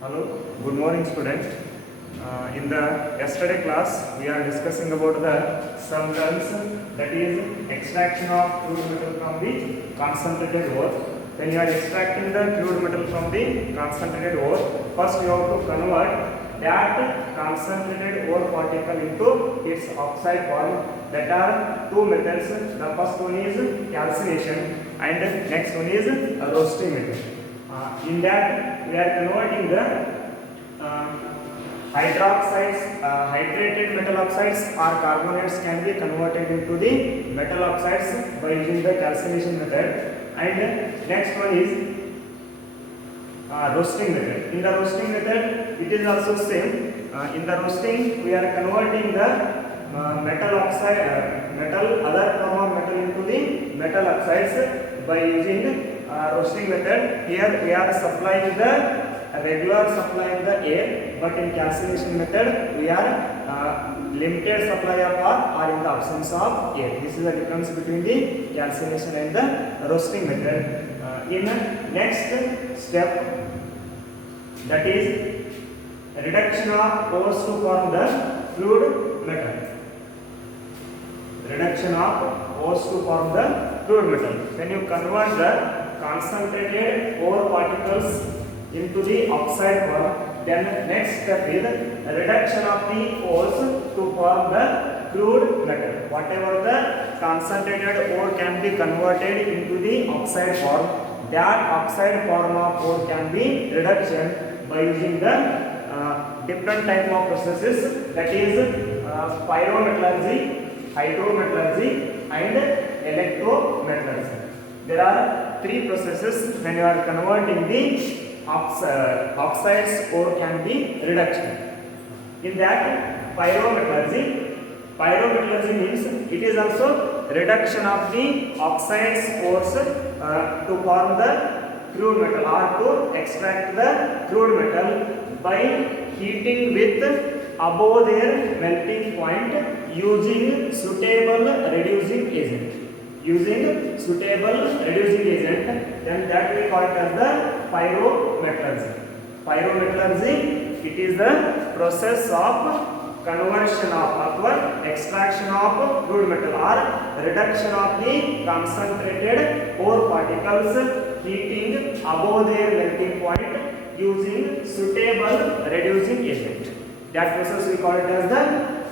Hello, good morning student. In the yesterday class we are discussing about the some terms, that is extraction of crude metal from the concentrated ore. When you are extracting the crude metal from the concentrated ore, first you have to convert that concentrated ore particle into its oxide form. That are two methods. The first one is calcination and next one is roasting method. In that we are converting the hydroxides, hydrated metal oxides or carbonates can be converted into the metal oxides by using the calcination method. And next one is roasting method. In the roasting method it is also same. In the roasting we are converting the metal oxide, other form of metal into the metal oxides by using roasting method. Here we are supplying the regular supply of the air, but in calcination method we are limited supply of air or in the absence of air. This is the difference between the calcination and the roasting method. In next step, that is reduction of ores to form the fluid metal. Reduction of ores to form the fluid metal. When you convert the concentrated ore particles into the oxide form, then next step is reduction of the ores to form the crude metal. Whatever the concentrated ore can be converted into the oxide form, that oxide form of ore can be reduction by using the different type of processes, that is pyrometallurgy, hydrometallurgy and electrometallurgy. There are three processes when you are converting the oxides ore can be reduction. In that pyrometallurgy means it is also reduction of the oxides ores to form the crude metal or to extract the crude metal by heating with above their melting point using suitable reducing agent. Using suitable reducing agent, then that we call it as the pyrometallurgy. Pyrometallurgy, it is the process of conversion of or extraction of crude metal or reduction of the concentrated ore particles heating above their melting point using suitable reducing agent. That process we call it as the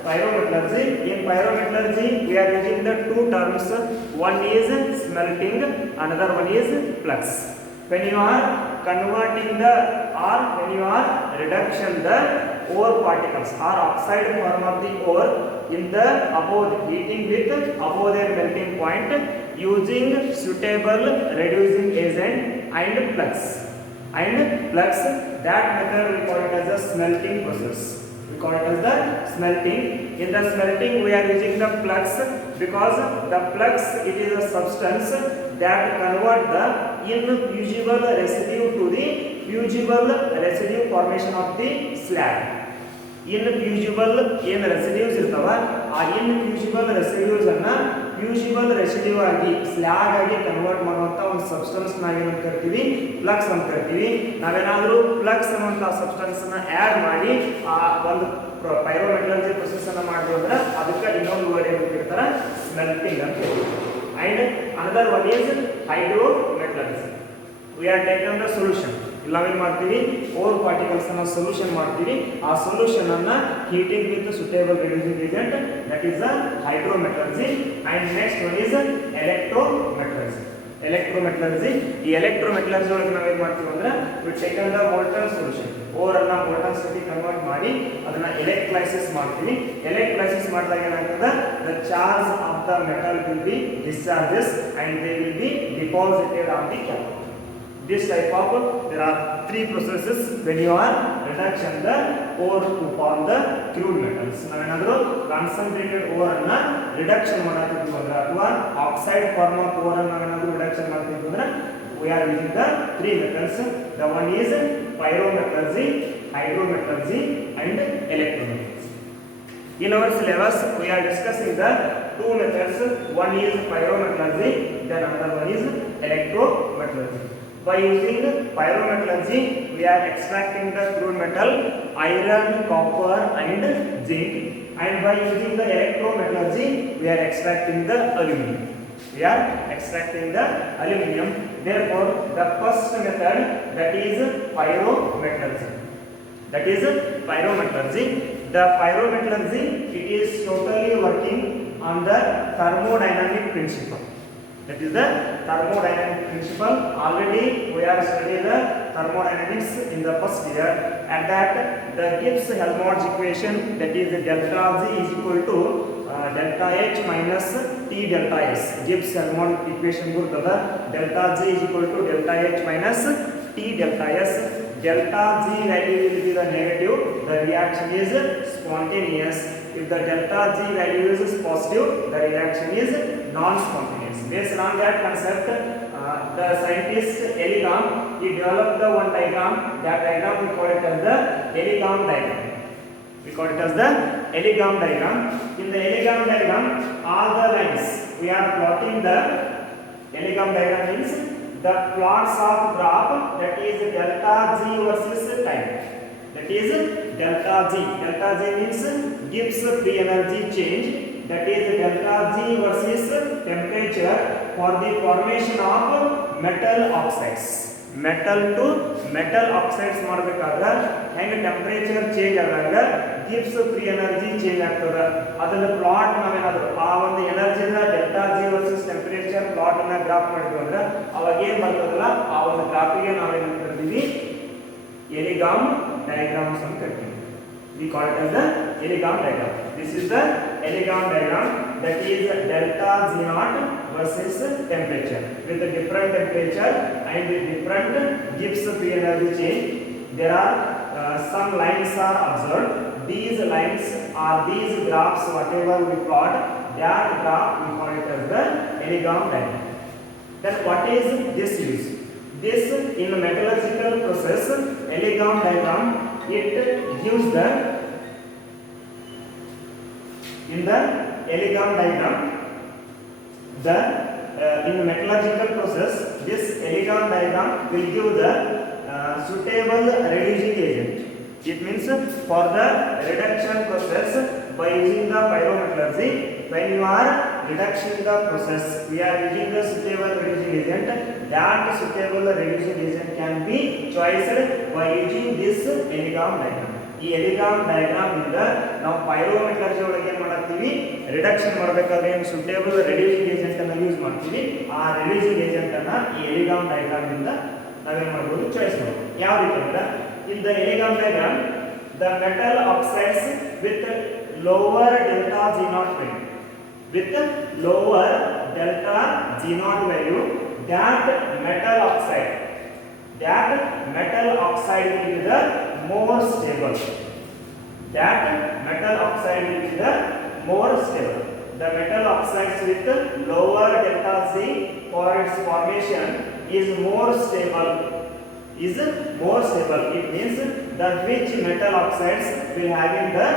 pyrometallurgy. In pyrometallurgy we are using the two terms. One is smelting, another one is flux. When you are converting the or when you are reduction the ore particles or oxide form of the ore in the above heating with above their melting point using suitable reducing agent and flux. That method we call it as the smelting process. We call it as the smelting. In the smelting we are using the flux because the flux, it is a substance that convert the infusible residue to the fusible residue formation of the slag. Infusible ಏನು residues ಇರ್ತಾವ ಆ ಇನ್ಫ್ಯೂಸಿಬಲ್ residues ಅನ್ನ fusible residue ಆಗಿ slag ಆಗಿ convert ಮಾಡುವಂತ ಒಂದು substance ನಾವೇನು ಕರಿತೀವಿ ಫ್ಲಕ್ಸ್ ಅಂತ ಕರಿತೀವಿ. ನಾವೇನಾದರೂ ಫ್ಲಕ್ಸ್ ಅನ್ನುವಂತ ಸಬ್ಸ್ಟೆನ್ಸ್ ಅನ್ನ ಆಡ್ ಮಾಡಿ ಆ ಒಂದು ಪೈರೋಮೆಟಲರ್ಜಿ ಪ್ರೊಸೆಸ್ ಅನ್ನ ಮಾಡಿದ್ವಿ ಅಂದ್ರೆ ಅದಕ್ಕೆ ಇನ್ನೊಂದು ವರ್ಡ್ ಏನು ಕರೀತಾರೆ ಸ್ಮೆಲ್ಟಿಂಗ್ ಅಂತ ಹೇಳ್ತೀವಿ. And another one is hydrometallurgy. We are taken the solution. ನಾವೇನು ಮಾಡ್ತೀವಿ ಓರ್ ಪಾರ್ಟಿಕಲ್ಸ್ ಅನ್ನ ಸೊಲ್ಯೂಷನ್ ಮಾಡ್ತೀವಿ. ಆ ಸೊಲ್ಯೂಷನ್ ಅನ್ನ heating with suitable reducing agent, that is the hydrometallurgy. And next one is electrometallurgy. ಈ ಎಲೆಕ್ಟ್ರೋಮೆಟಲರ್ಜಿ ಒಳಗೆ ನಾವೇನು ಮಾಡ್ತೀವಿ ಅಂದ್ರೆ we taken the molten solution. Ore ಅನ್ನ ಮೋಲ್ಟನ್ ಸ್ಟೇಟ್ ಕನ್ವರ್ಟ್ ಮಾಡಿ ಅದನ್ನ ಎಲೆಕ್ಟ್ರೈಸಿಸ್ ಮಾಡ್ತೀವಿ. ಎಲೆಕ್ಟ್ರೈಸಿಸ್ ಮಾಡಿದಾಗ ಏನಾಗ್ತದೆ, the charge of the metal will be discharges and they will be deposited on the cathode. This type of there are three processes when you are reduction the ore to form the crude metals. ನಾವೇನಾದರೂ concentrated ore ಅನ್ನ reduction ಮಾಡತ್ತಿದ್ವಿ ಅಂದ್ರೆ ಅಥವಾ oxide form of ore ಅನ್ನ ನಾವೇನಾದರೂ reduction ಮಾಡ್ತಿದ್ವಿ ಅಂದ್ರೆ we are using the three methods. The one is pyrometallurgy, hydrometallurgy and electrometallurgy. In our syllabus we are discussing the two methods. One is pyrometallurgy, then another one is electrometallurgy. By using pyrometallurgy, we are extracting the crude metal iron, copper and zinc, and by using the electrometallurgy, we are extracting the aluminum. We are extracting the aluminum. Therefore, the first method, that is pyrometallurgy. That is pyrometallurgy. The pyrometallurgy, it is totally working on the thermodynamic principle. That is the thermodynamic principle. Already we are studying the thermodynamics in the first year. At that, the Gibbs-Helmholtz equation, that is delta G is equal to delta H minus T delta S. Gibbs-Helmholtz equation gurtada delta G is equal to delta H minus T delta S. Delta G value will be the negative, the reaction is spontaneous. If the delta G value is positive, the reaction is non-spontaneous. Based on that concept, the scientist Elegam, he developed the one diagram. That diagram we call it as the Elegam diagram. We call it as the Elegam diagram. In the Elegam diagram, all the lines we are plotting the Elegam diagram means the plots of graph, that is delta G versus time. That is delta G. Delta G means Gibbs free energy change. That is delta G versus temperature for the formation of metal oxides. Metal to metal oxides ಮಾಡಬೇಕಾದ್ರೆ ಹೆಂಗೆ temperature change ಆದಾಗ Gibbs free energy change ಆಗ್ತದೆ. ಅದನ್ನ plot ನಾವೇನಾದ್ರು ಆ ಒಂದು ಎನರ್ಜಿನ delta G versus temperature plot ಅನ್ನ ಗ್ರಾಫ್ ಮಾಡಿದ್ವಿ ಅಂದ್ರೆ ಅವಾಗ ಏನ್ ಬರ್ತದಲ್ಲ ಆ ಒಂದು ಗ್ರಾಫಿಗೆ ನಾವೇನು ಕರಿತೀವಿ ಎಲಿಗಾಮ್ ಡಯಾಗ್ರಾಮ್ಸ್ ಅಂತ ಕರಿತೀವಿ. We call it as the Elegam diagram. This is the Elegam diagram, that is delta G naught versus temperature. With the different temperature and with different Gibbs free energy change, there are some lines are observed. These lines are these graphs, whatever we plot, that graph we call it as the Elegam diagram. Then what is this use? This in the metallurgical process, Elegam diagram, it gives the in the Elegam diagram, the in metallurgical process, this Elegam diagram will give the suitable reducing agent. It means for the reduction process, by using the pyrometallurgy, when you are reduction the process, we are using the suitable reducing agent. That suitable reducing agent can be chosen by using this Elegam diagram. ಈ ಎಲಿಗಾಮ್ diagram ಇಂದ ನಾವು ಪೈರೋಮೆಟಲರ್ಜಿ ಒಳಗೆ ಏನು ಮಾಡ್ತೀವಿ, reduction ಮಾಡಬೇಕಾದ್ರೆ ಏನು suitable reducing agent ಅನ್ನು use ಮಾಡ್ತೀವಿ. ಆ ರೆಡ್ಯೂಸಿಂಗ್ ಏಜೆಂಟ್ ಅನ್ನ ಈ ಎಲಿಗಾಮ್ ಡಯಾಗ್ರಾಮ್ ಇಂದ ನಾವೇನು ಮಾಡಬಹುದು, ಚಾಯ್ಸ್ ಮಾಡಬಹುದು. ಯಾವ ರೀತಿ ಅಂದ್ರೆ in the Ellingham diagram, the metal oxides with lower delta G naught value, with lower delta G naught value, that metal oxide will be the more stable. That metal oxide will be the more stable. The metal oxides with lower delta Z for its formation is more stable. It means that which metal oxides will having the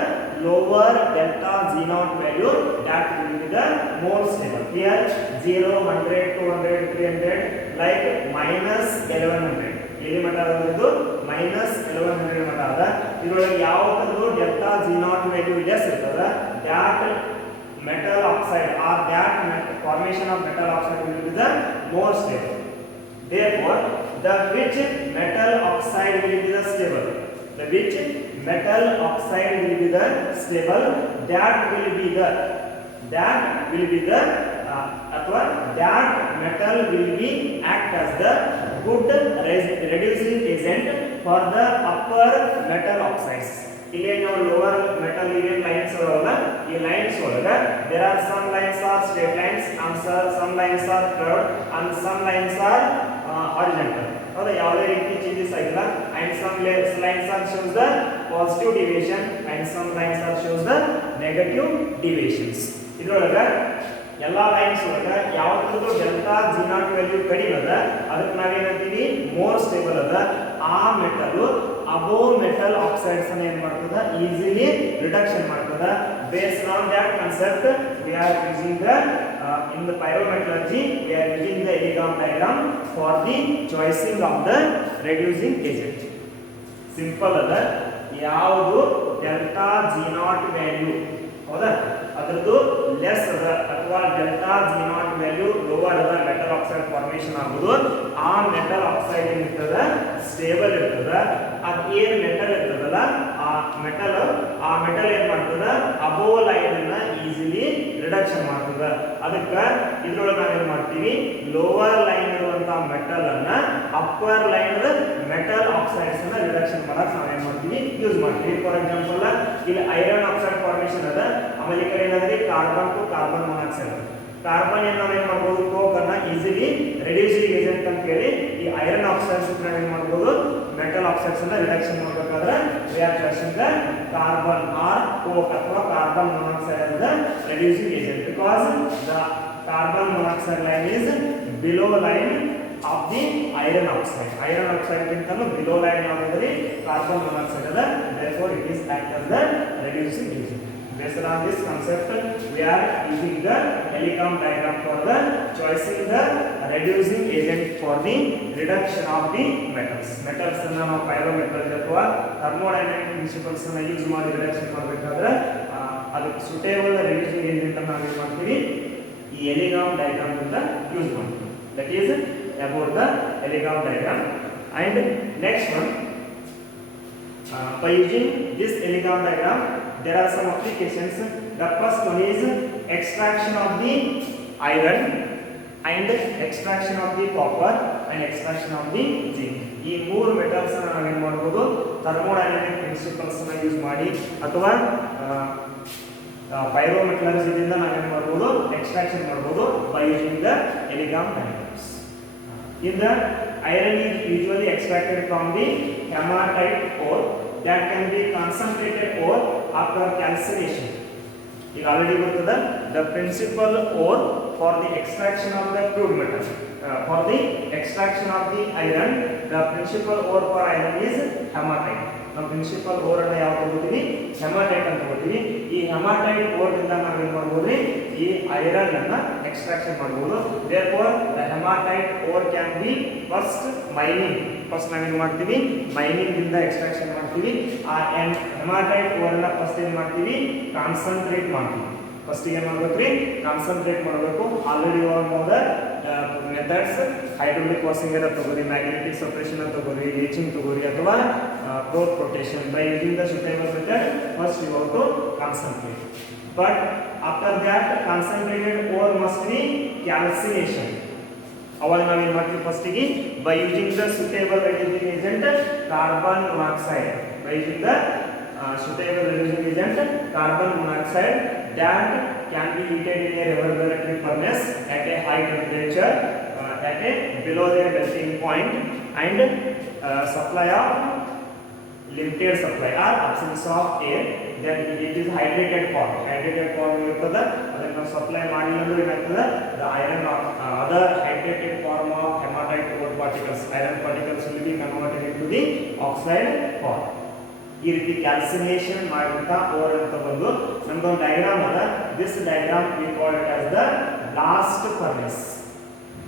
lower delta G naught value, that will be the more stable. Here 0, 100, 200, 300, like minus 1100. ಇಲ್ಲಿ ಮಟ್ಟ ಅದು minus 1100 ಮಟ್ಟ ಅದ. ಇದರೊಳಗೆ ಯಾವುದು delta G naught value less ಇರ್ತದ, that metal oxide or that formation of metal oxide will be the more stable. Therefore, the which metal oxide will be the stable? The which metal oxide will be the stable? That will be the ಅಥವಾ that metal will be act as the good reducing agent for the upper metal oxides. ಇಲ್ಲಿ ನಾವು lower metal lines ಅಲ್ಲ, ಈ lines ಒಳಗೆ there are some lines are straight lines and some lines are curved and some lines are horizontal. ಹೌದಾ, ಯಾವುದೇ ರೀತಿ changes ಆಗಿಲ್ಲ. and some lines are shows the positive deviation and some lines are shows the negative deviations. ಇದರೊಳಗೆ ಎಲ್ಲಾ lines ಒಳಗೆ ಯಾವುದು delta G naught value ಕಡಿಮೆ ಅದ ಅದಕ್ಕೆ ನಾವೇನಂತೀವಿ ಮೋರ್ ಸ್ಟೇಬಲ್ ಅದ. ಆ ಮೆಟಲ್ ಅಬೋವ್ ಮೆಟಲ್ ಆಕ್ಸೈಡ್ಸ್ ಅನ್ನು ಏನು ಮಾಡ್ತದ, ಈಸಿಲಿ ರಿಡಕ್ಷನ್ ಮಾಡ್ತದ. Based on that concept we are using the in the pyrometallurgy we are using the Elegam diagram for the choosing of the reducing agent. Simple ಅದ ಯಾವುದು delta G naught value ಹೌದಾ ಅದರದ್ದು less ಅದ ಅಥವಾ delta G naught value lower ಅದ metal oxide formation ಆಗುವುದು ಆ metal oxide ಏನಿರ್ತದ ಸ್ಟೇಬಲ್ ಇರ್ತದ ಅದು ಏನ್ ಮೆಟಲ್ ಇರ್ತದಲ್ಲ ಆ ಮೆಟಲ್ ಏನ್ ಮಾಡ್ತದ ಅಬೋವ್ ಲೈನ್ ಅನ್ನ ಈಸಿಲಿ ರಿಡಕ್ಷನ್ ಮಾಡ್ತದ ಅದಕ್ಕೆ ಇದ್ರೊಳಗೆ ನಾವೇನ್ ಮಾಡ್ತೀವಿ ಲೋವರ್ ಲೈನ್ ಇರುವಂತಹ ಮೆಟಲ್ ಅನ್ನ ಅಪ್ಪರ್ ಲೈನ್ ಮೆಟಲ್ ಆಕ್ಸೈಡ್ಸ್ ಅನ್ನ ರಿಡಕ್ಷನ್ ಮಾಡಕ್ ನಾವೇನ್ ಮಾಡ್ತೀವಿ ಯೂಸ್ ಮಾಡ್ತೀವಿ. ಫಾರ್ ಎಕ್ಸಾಂಪಲ್ ಇಲ್ಲಿ ಐರನ್ ಆಕ್ಸೈಡ್ ಫಾರ್ಮೇಷನ್ ಅದ ಆಮೇಲೆ ಈ ಕಡೆ ಏನಾದ್ರೆ carbon to carbon monoxide carbon ನಾವೇನ್ ಮಾಡ್ಬೋದು ಕೋಕ್ ಅನ್ನ ಈಸಿಲಿ ರೆಡ್ಯೂಸಿಂಗ್ ಏಜೆಂಟ್ ಅಂತ ಹೇಳಿ ಈ ಐರನ್ ಆಕ್ಸೈಡ್ಸ್ ನಾವೇನ್ ಮಾಡ್ಬೋದು ಮೆಟಲ್ ಆಕ್ಸೈಡ್ಸ್ ಅನ್ನ ರಿಡಕ್ಷನ್ ಮಾಡಬೇಕಾದ್ರೆ we are choosing the carbon or coke ಅಥವಾ carbon monoxide as the reducing agent because the carbon monoxide line is below line of the iron oxide. Iron oxide ಗಿಂತಲೂ below line ಯಾವುದಂದ್ರೆ carbon monoxide ಅದ, therefore it is act as the reducing agent. Based on this concept, we are using the Elegam diagram for the choosing the reducing agent for the reduction of the metals. Metals ಅನ್ನು ನಾವು pyrometallurgy ಅಥವಾ thermodynamic principles ಅನ್ನು use ಮಾಡಿ reduction ಮಾಡಬೇಕಾದ್ರೆ ಅದಕ್ಕೆ suitable reducing agent ಅನ್ನು ನಾವು ಏನು ಮಾಡ್ತೀವಿ ಈ Elegam diagram ಇಂದ ಯೂಸ್ ಮಾಡ್ತೀವಿ. That is about the Elegam diagram. And next one, by using this Elegam diagram, there are some applications. The first one is extraction of the iron and extraction of the copper and extraction of the zinc. ಈ ಮೂರು metals ಅನ್ನು ನಾವು ಏನು ಮಾಡಬಹುದು thermodynamic principles ಅನ್ನು use ಮಾಡಿ ಅಥವಾ ಪೈರೋಮೆಟಲರ್ಜಿ ದಿಂದ ನಾವು ಏನು ಮಾಡಬಹುದು ಎಕ್ಸ್ಟ್ರಾಕ್ಷನ್ ಮಾಡಬಹುದು by using the Elegam diagrams. In the iron is usually extracted from the hematite ore that can be concentrated ore after calcination. ಈಗ ಆಲ್ರೆಡಿ ಗೊತ್ತದ the principal ore for the extraction of the crude metal. For the extraction of the iron, the principal ore for iron is hematite. ನಾವು principal or ಅನ್ನು ಯಾವ್ದು ತಗೋತೀವಿ ಹೆಮಾಟೈಟ್ ಅಂತ ತಗೋತೀವಿ. ಈ ಹೆಮಾಟೈಟ್ or ಇಂದ ನಾವು ಏನು ಮಾಡಬಹುದು ಈ ಐರನ್ ಅನ್ನ ಎಕ್ಸ್ಟ್ರಾಕ್ಷನ್ ಮಾಡಬಹುದು. therefore the hematite ore can be first mining. First ನಾವೇನು ಮಾಡ್ತೀವಿ ಮೈನಿಂಗ್ ಇಂದ ಎಕ್ಸ್ಟ್ರಾಕ್ಷನ್ ಮಾಡ್ತೀವಿ. ಆ ಹೆಮಾಟೈಟ್ ಓರ್ ಅನ್ನ ಫಸ್ಟ್ ಏನು ಮಾಡ್ತೀವಿ ಕಾನ್ಸಂಟ್ರೇಟ್ ಮಾಡ್ತೀವಿ. ಫಸ್ಟ್ ಏನು ಮಾಡಬೇಕ್ರಿ ಕಾನ್ಸಂಟ್ರೇಟ್ ಮಾಡಬೇಕು. ಆಲ್ರೆಡಿ ನೋಡ ಮೆಥಡ್ಸ್ ಹೈಡ್ರೋಲಿಕ್ ವಾಷಿಂಗ್ ಅದ ತಗೋರಿ, ಮ್ಯಾಗ್ನೆಟಿಕ್ ಸಪರೇಷನ್ ಅಂತ ತಗೋರಿ, ಲೀಚಿಂಗ್ ತಗೋರಿ ಅಥವಾ froth flotation. By using the suitable method first you have to concentrate, but after that concentrated ore must be calcination. ಅವಾಗ ನಾವು ಏನು ಮಾಡ್ತೀವಿ ಫಸ್ಟಿಗೆ by using the suitable reducing agent carbon monoxide. By using the suitable reducing agent carbon monoxide that can be heated in a reverberatory furnace at a high temperature at a below the melting point and supply of limited supply or absence of air. Then it is hydrated form. Hydrated form ಇರ್ತದ ಅದನ್ನ ನಾವು supply ಮಾಡಿಲ್ಲ ಅಂದ್ರೆ ಏನಾಗ್ತದೆ the iron or other hydrated form of hematite ore particles, iron particles will be converted into the oxide form. ಈ ರೀತಿ calcination ಮಾಡಿದಂತ or ಅಂತ ಬಂದು ನಮ್ದೊಂದು ಡಯಾಗ್ರಾಮ್ ಅದ. This diagram we call it as the blast furnace.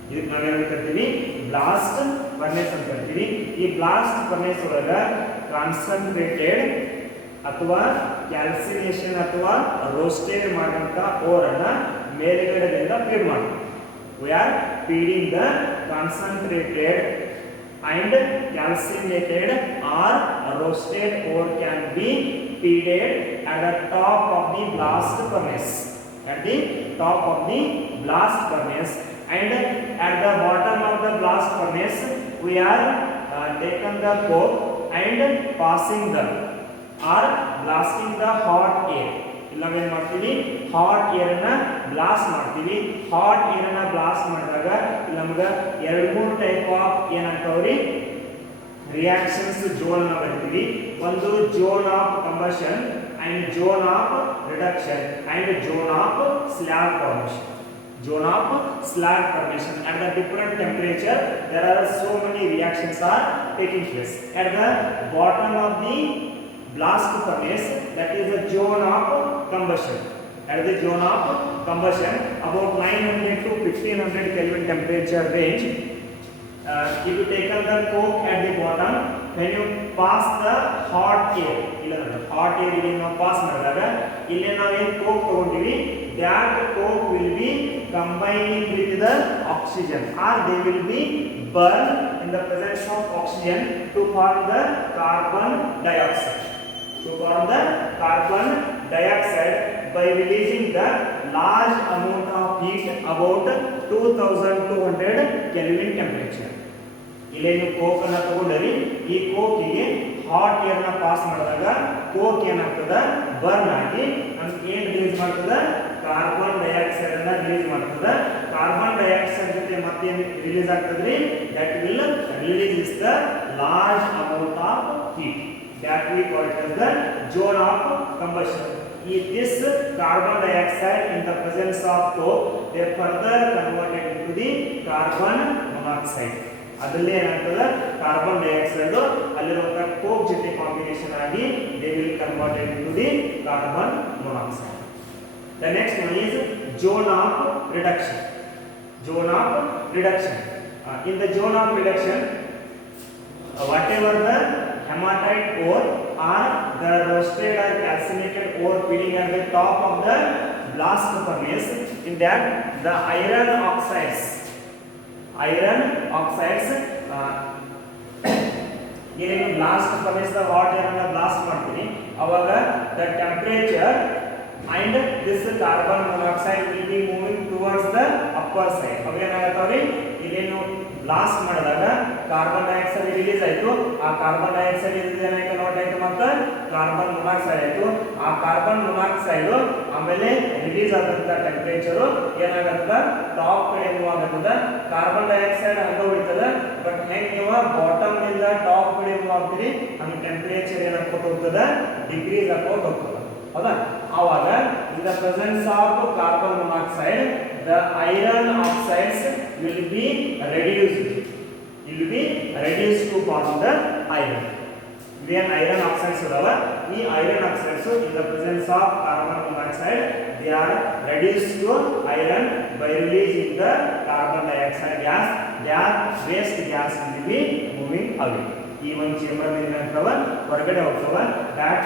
ಇದಕ್ಕೆ ನಾವೇನು ಕರಿತೀವಿ ಬ್ಲಾಸ್ಟ್ ಫರ್ನೆಸ್ ಅಂತ ಕರಿತೀವಿ. ಈ ಬ್ಲಾಸ್ಟ್ ಫರ್ನೆಸ್ ಒಳಗ ಕಾನ್ಸಂಟ್ರೇಟೆಡ್ ಅಥವಾ ಕ್ಯಾಲ್ಸಿನೇಷನ್ ಅಥವಾ ರೋಸ್ಟೆಡ್ ಮಾಡಿದಂತ ಓರ್ ಅನ್ನ ಮೇಲ್ಗಡೆಯಿಂದ ಫೀಡ್ ಮಾಡ್ತೀವಿ. We are feeding the concentrated and calcinated or roasted ore can be feeded at the top of the blast furnace. At the top of the blast furnace, and at the bottom of the blast furnace we are taken the coke and passing them or blasting the hot air. ಇಲ್ಲ ಏನು ಮಾಡ್ತೀವಿ hot air ಅನ್ನ blast ಮಾಡ್ತೀವಿ. Hot air ಅನ್ನ blast ಮಾಡಿದಾಗ ನಮ್ಗೆ 2-3 type of ಏನಂತವ್ರಿ reactions zone ಅನ್ನ ಬರ್ತೀವಿ. ಒಂದು zone of combustion and zone of reduction and zone of slag formation. Zone of slag formation at the different temperature there are so many reactions are taking place. At the bottom of the blast furnace, that is the zone of combustion. at the zone of combustion about 900 to 1500 Kelvin temperature range. If you take the coke at the bottom, when you pass the hot air, hot air ಇಲ್ಲಿ ನಾವು pass ಮಾಡಿದಾಗ ಇಲ್ಲಿ ನಾವೇನು coke ತಗೊಂಡಿವಿ, that coke will be combining with the oxygen or they will be burned in the presence of oxygen to form the carbon dioxide. To form the carbon dioxide by releasing the large amount of heat about 2200 Kelvin temperature. ಇಲ್ಲಿ ನೀವು coke ಅನ್ನು ತಗೊಂಡ್ರಿ, ಈ ಕೋಕಿಗೆ hot air ನ pass ಮಾಡಿದಾಗ coke ಏನಾಗ್ತದ, burn ಆಗಿ ನಮ್ಗೆ ಏನ್ ರಿಲೀಸ್ ಮಾಡ್ತದ, ಕಾರ್ಬನ್ ಡೈಆಕ್ಸೈಡ್ ಅನ್ನ ರಿಲೀಸ್ ಮಾಡ್ತದ. ಕಾರ್ಬನ್ ಡೈಆಕ್ಸೈಡ್ ಜೊತೆ ಮತ್ತೆ ರಿಲೀಸ್ ಆಗ್ತದ್ರಿ, that will release the large amount of heat, that we call it as the zone of combustion. If this carbon dioxide in the presence of coke, they further converted into the carbon monoxide. ಅದರಲ್ಲಿ ಏನಾಗ್ತದೆ, carbon dioxide ಅಲ್ಲಿರುವಂತಹ coke ಜೊತೆ combination ಆಗಿ they will convert it into the carbon monoxide. The next one is zone of reduction. Zone of reduction. In the zone of reduction, whatever the hematite ore or the roasted or calcinated ore feeding at the top of the blast furnace, in that the iron oxides ಏನೇನು blast furnace what air ಅನ್ನ blast ಮಾಡ್ತೀನಿ, ಅವಾಗ the temperature and this carbon monoxide will be moving towards the upper side. ಅವೇನಾಗತ್ತವ್ರಿ, ಇದೇನು blast ಮಾಡಿದಾಗ carbon dioxide release ಆಯ್ತು, ಆ carbon dioxide ಏನಾಯ್ತು note ಆಯ್ತು, ಮತ್ತೆ ಕಾರ್ಬನ್ ಮೊನಾಕ್ಸೈಡ್ ಆಯ್ತು. ಆ ಕಾರ್ಬನ್ ಮೊನಾಕ್ಸೈಡ್ ಆಮೇಲೆ ರಿಲೀಸ್ ಆದಂತ ಟೆಂಪರೇಚರ್ ಏನಾಗತ್ತದ, ಟಾಪ್ ಕಡೆ ಮೂವ್ ಆಗತ್ತದ. ಕಾರ್ಬನ್ ಡೈಆಕ್ಸೈಡ್ ಹಂಗ ಉಳಿತದ, ಬಟ್ ಹೆಂಗ್ ನೀವು ಬಾಟಮ್ ನಿಂದ ಟಾಪ್ ಕಡೆ ಮೂವ್ ಆಗ್ತೀರಿ, ಹಂಗ ಟೆಂಪರೇಚರ್ ಏನಾಗ್ಕೋತ ಹೋಗ್ತದ, ಡಿಕ್ರೀಸ್ ಆಗೋತ ಹೋಗ್ತದ. ಹೌದಾ? ಆವಾಗ in the presence of carbon monoxide, the iron oxides will be reduced to form the iron. When iron oxides ಅದಾವ, ಈ iron oxides in the presence of carbon monoxide, they are reduced to iron by releasing the carbon dioxide gas. Their waste gas will be moving away. ಈ ಒಂದು chamber ಏನಾಗ್ತವ, ಹೊರಗಡೆ ಹೋಗ್ತವ. that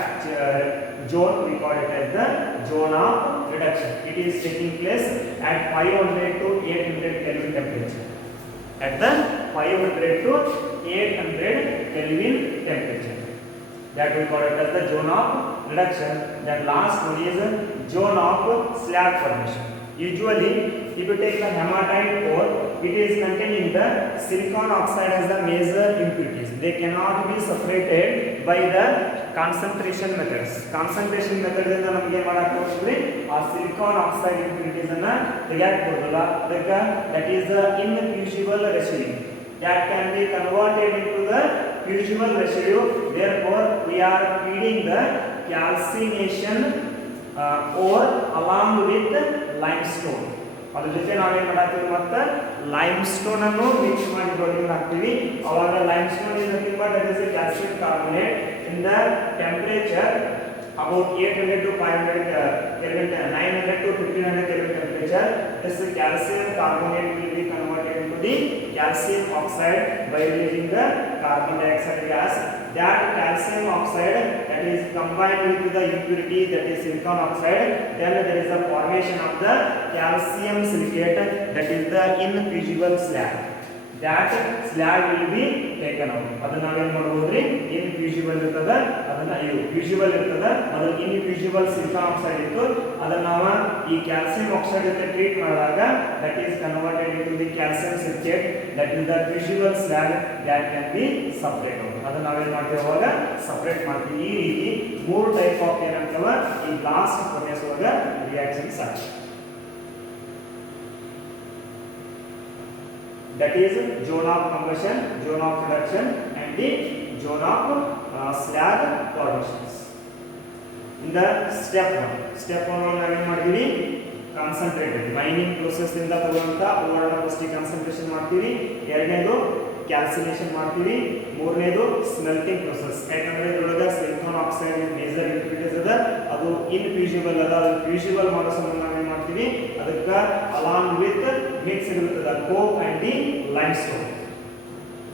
zone we call it as the zone of reduction. It is taking place at 500 to 800 Kelvin temperature. At the 500 to 800 Kelvin temperature, that we call it as the zone of reduction. That last one is zone of slag formation. Usually, if you take the hematite ore, it is containing the silicon oxide as the major impurities. They cannot be separated by the concentration methods. Concentration method ಇಂದ ನಮಗೆ ಮಾಡಾಕೋದ್ರಿ ಆ silicon oxide impurities ಅನ್ನ ತೆಗೆಯಬಹುದಲ್ಲ, ಅದಕ್ಕೆ that is the infusible residue that can be converted into the fusible residue. Therefore, we are feeding the calcination ore along with limestone. ಅದ್ರ ಜೊತೆ ನಾವೇನ್ ಮಾಡಾಕ್ತೀವಿ, ಮತ್ತೆ limestone ಅನ್ನು ಮಿಕ್ಸ್ ಮಾಡಿ ಇದರೊಳಗೆ ಹಾಕ್ತೀವಿ. ಅವಾಗ limestone is nothing but that is a calcium carbonate in the temperature about 800 to 500 Kelvin, 900 to 1500 Kelvin temperature. This calcium carbonate will be converted into the calcium oxide by releasing the carbon dioxide gas. That calcium oxide that is combined with the impurity, that is silicon oxide, then there is a formation of the calcium silicate, that is the infusible slag. That slag will be taken out. ಅದನ್ನ ನಾವೇನ್ ಮಾಡಬಹುದ್ರಿ, ಇನ್ಫ್ಯೂಸಿಬಲ್ ಇರ್ತದ, ಅದನ್ನ fusible ಇರ್ತದ, ಅದನ್ನ ಇನ್ಫ್ಯೂಸಿಬಲ್ silicon oxide ಇತ್ತು, ಅದನ್ನ ನಾವು ಈ ಕ್ಯಾಲ್ಸಿಯಂ ಆಕ್ಸೈಡ್ ಜೊತೆ ಟ್ರೀಟ್ ಮಾಡಿದಾಗ that is converted into the calcium silicate, that is the fusible slag that can be separate. ಅದನ್ನ ನಾವೇನ್ ಮಾಡ್ತೀವಿ, ಅವಾಗ ಸಪರೇಟ್ ಮಾಡ್ತೀವಿ. ಈ ರೀತಿ ಮೂರು ಟೈಪ್ ಆಫ್ ಏನಾಗ್ತವ ಈ ಬ್ಲಾಸ್ಟ್ ಫರ್ನೇಸ್ ಒಳಗ ರಿಯಾಕ್ಷನ್ಸ್ ಆಗ್ತವೆ. That is zone of combustion, zone of reduction, and the zone of slag formations. In the step 1 ನಾವೇನ್ ಮಾಡಿದೀವಿ, ಕಾನ್ಸಂಟ್ರೇಟೆಡ್ ಮೈನಿಂಗ್ ಪ್ರೋಸೆಸ್ ಇಂದ ತಗೊಂತ ಓವರ್ ಫಸ್ಟ್ ಕಾನ್ಸಂಟ್ರೇಷನ್ ಮಾಡ್ತೀವಿ, ಎರಡನೇದು ಕ್ಯಾಲ್ಸಿನೇಷನ್ ಮಾಡ್ತೀವಿ, ಮೂರನೇದು ಸ್ಮೆಲ್ಟಿಂಗ್ ಪ್ರೋಸೆಸ್. ಯಾಕಂದ್ರೆ ಇದರೊಳಗೆ ಸಿಲಿಕಾನ್ ಆಕ್ಸೈಡ್ ಮೇಜರ್ ಇಂಪ್ಯೂರಿಟೀಸ್ ಅದ, ಅದು ಇನ್ಫ್ಯೂಸಿಬಲ್ ಇನ್ಫ್ಯೂಸಿಬಲ್ ಅದ ಫ್ಯೂಸಿಬಲ್ ಮಾಡೋ ಸಂಬಂಧ ನಾವು ಏನು ಮಾಡ್ತೀವಿ ಅದಕ್ಕೆ ಅಲಾಂಗ್ ವಿತ್ ಮಿಕ್ಸ್ ಇರುತ್ತದೆ coke and the limestone.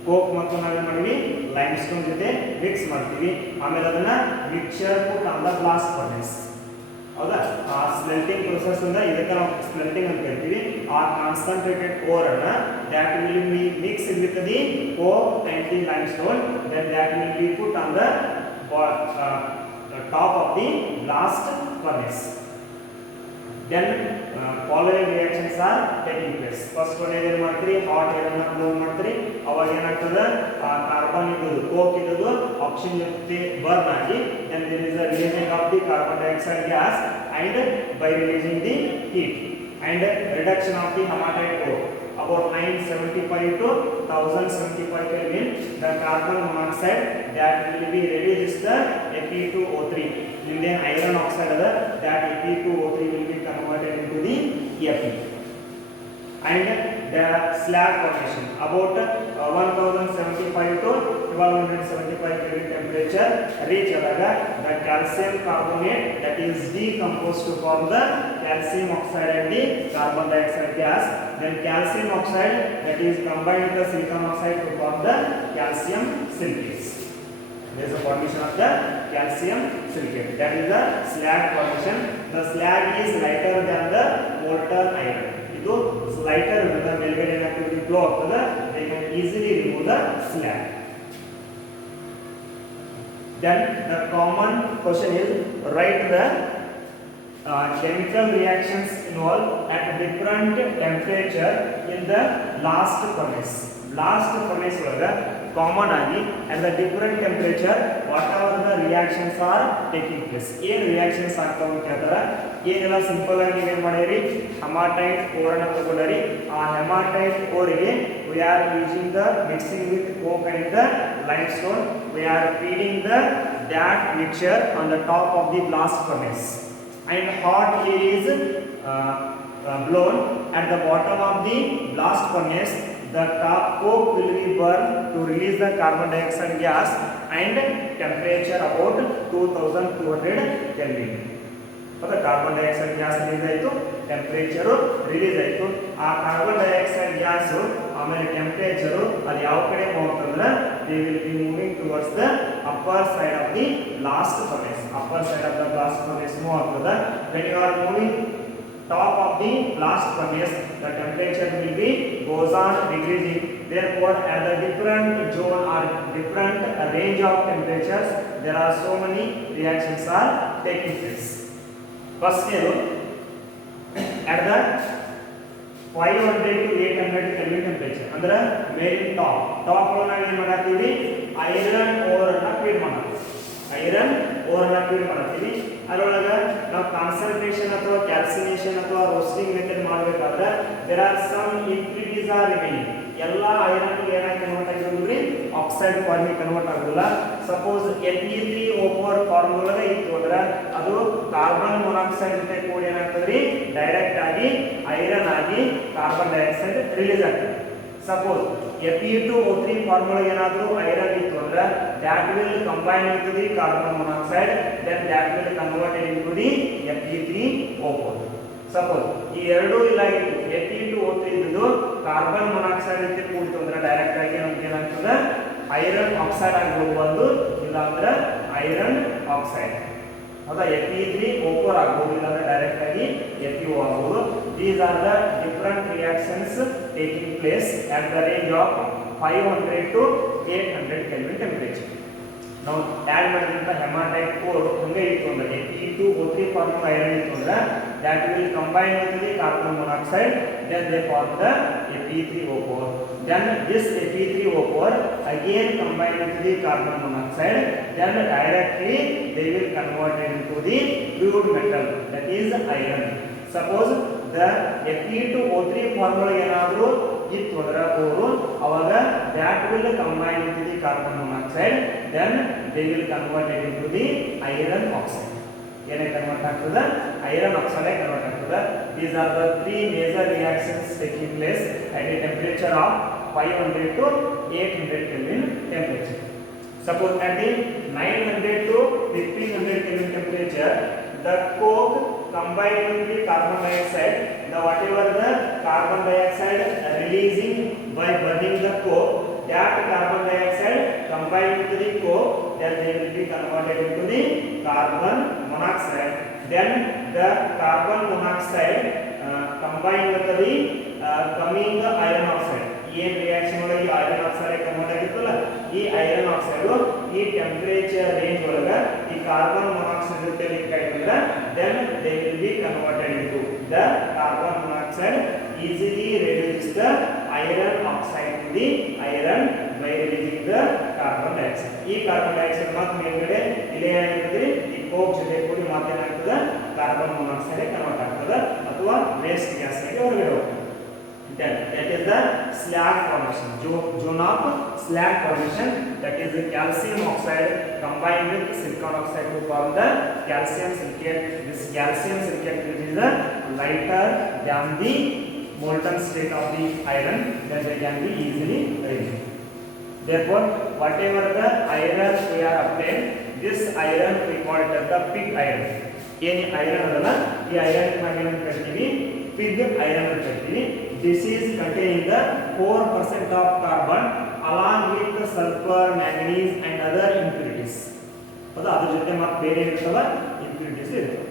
Coke ಮತ್ತು ನಾವೇನು ಮಾಡ್ತೀವಿ ಲೈಮ್ಸ್ಟೋನ್ ಜೊತೆ ಮಿಕ್ಸ್ ಮಾಡ್ತೀವಿ. ಆಮೇಲೆ ಅದನ್ನ mixer put on the glass furnace. ಹೌದಾ, ಆ ಸ್ಮೆಲ್ಟಿಂಗ್ ಪ್ರೊಸೆಸ್ ಇಂದ ಇದಕ್ಕೆ ನಾವು ಸ್ಮೆಲ್ಟಿಂಗ್ ಅಂತ ಹೇಳ್ತೀವಿ. ಆ ಕಾನ್ಸಂಟ್ರೇಟೆಡ್ ಓರ್ ಅನ್ನ that will be mixed with the coke and the limestone, then that will be put on the top of the blast furnace. Then following reactions are taking place. First one ಏನು ಮಾಡ್ತೀರಿ, hot air ಅನ್ನು blow ಮಾಡ್ತೀರಿ. ಅವಾಗ ಏನಾಗ್ತದೆ, carbon ಇದ್ದು coke ಇದ್ದು oxygen ಜೊತೆ burn ಆಗಿ then there is a releasing of the carbon dioxide gas and by releasing the heat and reduction of the hematite ore about 975 to 1075 Kelvin. The carbon monoxide that will be released is the Fe2O3. In the iron oxide that Fe2O3 will be converted into the Fe. And the slag formation about 1075 to 1275 Kelvin temperature reach the calcium carbonate that is decomposed to form the calcium oxide and the carbon dioxide gas. Then calcium oxide that is combined with the silicon oxide to form the calcium silicate. There is a formation of the calcium silicate, that is the slag formation. The slag is lighter than the molten iron. ಇದು lighter ಇರೋದ್ರಿಂದ ಮೇಲ್ಗಡೆ ಏನಾಗ್ತದೆ flow ಆಗ್ತದೆ, they can easily remove the slag. Then the common question is write the chemical reactions involved at different temperature in the blast furnace. Blast furnace ಒಳಗ common ಆಗಿ at the different temperature whatever the reactions are taking place. ಏನು reactions ಆಗ್ತಾವ ಅಂತ ಹೇಳ್ತಾರ. ಏನೆಲ್ಲ simple ಆಗಿ ನೀವೇನು ಮಾಡಿರಿ, ಹೆಮಾಟೈಟ್ ಓರ್ ಅನ್ನು ತಗೊಂಡರಿ. ಆ ಹೆಮಾಟೈಟ್ ಓರಿಗೆ we are using the mixing with coke and the limestone. We are feeding that mixture on the top of the blast furnace. And hot air is blown at the bottom of the blast furnace. The coke will be burned to release the carbon dioxide gas and temperature about 2200 Kelvin. The carbon dioxide gas release ಆಯಿತು, temperature release ಆಯಿತು. ಆ carbon dioxide gas ಆಮೇಲೆ temperature ಅದು ಯಾವ ಕಡೆ ಹೋಗ್ತಂದ್ರೆ they will be moving towards the upper side of the blast furnace. Upper side of the blast furnace move ಆಗ್ತದೆ. When you are moving top of the blast furnace, the temperature will be goes on decreasing. Therefore, at the different zone or different range of temperatures, there are so many reactions are taking place. First, at the 500 to 800 Kelvin temperature, ಅಂದ್ರೆ ಮೇಲಿನ top ನಾವು ಏನು ಮಾಡತ್ತೀವಿ, iron ore ಅನ್ನ feed ಮಾಡ್ತೀವಿ. Iron ore ಅನ್ನ feed ಮಾಡ್ತೀವಿ. ಅದರೊಳಗೆ ನಾವು ಕಾನ್ಸಂಟ್ರೇಷನ್ ಅಥವಾ ಕ್ಯಾಲ್ಸಿನೇಷನ್ ಅಥವಾ ರೋಸ್ಟಿಂಗ್ ಮೆಥಡ್ ಮಾಡಬೇಕಾದ್ರೆ there are some impurities are remaining. ಎಲ್ಲ ಐರನ್ ಏನಾಗಿ ಕನ್ವರ್ಟ್ ಆಗಿರೋದ್ರಿ, ಆಕ್ಸೈಡ್ ಫಾರ್ಮಿಗೆ ಕನ್ವರ್ಟ್ ಆಗೋದಿಲ್ಲ. ಸಪೋಸ್ Fe3O4 ಫಾರ್ಮ್ ಒಳಗೆ ಇತ್ತು ಅಂದ್ರೆ ಅದು ಕಾರ್ಬನ್ ಮೊನಾಕ್ಸೈಡ್ ಜೊತೆ ಕೂಡಿ ಏನಾಗ್ತದ್ರಿ, ಡೈರೆಕ್ಟ್ ಆಗಿ ಐರನ್ ಆಗಿ ಕಾರ್ಬನ್ ಡೈಆಕ್ಸೈಡ್ ರಿಲೀಸ್ ಆಗ್ತದೆ. ಸಪೋಸ್ Fe2O3 ಫಾರ್ಮ್ ಒಳಗೆ ಏನಾದರೂ ಐರನ್ ಇತ್ತು ಅಂದ್ರೆ that will combine with the carbon monoxide, then that will convert it into the Fe3O4. Suppose ಈ ಎರಡು ಇಲ್ಲ ಆಗಿತ್ತು, Fe2O3 ಇದ್ದು ಕಾರ್ಬನ್ ಮೊನಾಕ್ಸೈಡ್ ಜೊತೆ ಕೂಡಿತು ಅಂದ್ರೆ ಡೈರೆಕ್ಟ್ ಆಗಿ ನಮ್ಗೆ ಏನಾಗ್ತದೆ, ಐರನ್ ಆಕ್ಸೈಡ್ ಆಗ್ಬೋದು ಒಂದು, ಇಲ್ಲ ಅಂದ್ರೆ ಐರನ್ ಆಕ್ಸೈಡ್. ಹೌದಾ, Fe3O4 ಆಗ್ಬೋದು, ಇಲ್ಲ ಅಂದ್ರೆ ಡೈರೆಕ್ಟ್ ಆಗಿ FeO ಆಗ್ಬೋದು. These are the different reactions taking place at the range of 500 to 800 Kelvin temperature. ನಾವು ಆ್ಯಡ್ ಮಾಡಿದಂಥ ಹೆಮಾಟೈಟ್ ಕೋರ್ ಹಂಗೆ ಇತ್ತು ಅಂದರೆ Fe2O3 ಫಾರ್ಮ್ ಐರನ್ ಇತ್ತು ಅಂದ್ರೆ that will combine with the carbon monoxide, then they form the Fe3O4. Then this Fe3O4 again combine with the carbon monoxide, then directly they will convert it into the fluid metal, that is iron. Suppose the Fe2O3 form ಏನಾದರೂ ಇತ್ತು ಅಂದ್ರೆ ಅವರು ಅವಾಗ that will combine with the carbon monoxide, then they will convert it into the iron oxide. ಏನೇ convert ಆಗ್ತದೆ, iron oxide convert ಆಗ್ತದೆ. These are the three major reactions taking place at a temperature of 500 to 800 Kelvin temperature. Suppose at the 900 to 1500 Kelvin temperature, the coke combined with the carbon dioxide, the whatever the carbon dioxide releasing by burning the coke, that carbon dioxide combined with the coke, then they will be converted into the carbon monoxide. Then the carbon monoxide combined with the coming iron oxide. ಏನು reaction ಒಳಗೆ iron oxide convert ಆಗಿರ್ತಲ್ಲ, ಈ iron oxide ಈ temperature range ಒಳಗೆ ಈ carbon monoxide ಜೊತೆ link ಆಯ್ತಂದ್ರೆ then they will be converted into the carbon monoxide easily reduces the iron oxide to the iron by releasing the carbon dioxide. ಈ carbon dioxide ಮಾತ್ರ ಮೇಲ್ಗಡೆ ಇಲ್ಲೇ ಏನಾಗಿರ್ತದೆ, ಈ ಕೋಕ್ ಜೊತೆ ಕೂಡಿ ಮಾತೇನಾಗ್ತದೆ ಕಾರ್ಬನ್ ಮೊನಾಕ್ಸೈಡ್ ಕನ್ವರ್ಟ್ ಆಗ್ತದೆ ಅಥವಾ ವೇಸ್ಟ್ ಗ್ಯಾಸ್ ಆಗಿ ಹೊರಗಡೆ ಹೋಗ್ತದೆ. Then that is the slag formation, zone of slag formation, that is the calcium oxide combined with silicon oxide to form the calcium silicate. This calcium silicate which is the lighter than the molten state of the iron, then they can be easily removed. Therefore whatever the iron we are obtained, this iron we call it as the pig iron. Any iron adala ee iron magnet kaltivi pig iron anta kaltivi. This is containing the 4% of carbon along with the sulfur, manganese and other impurities. ಅದು ಅದರ ಜೊತೆ ಮತ್ತೆ ಬೇರೆ ಇರ್ತವೆ impurities ಇರ್ತವೆ.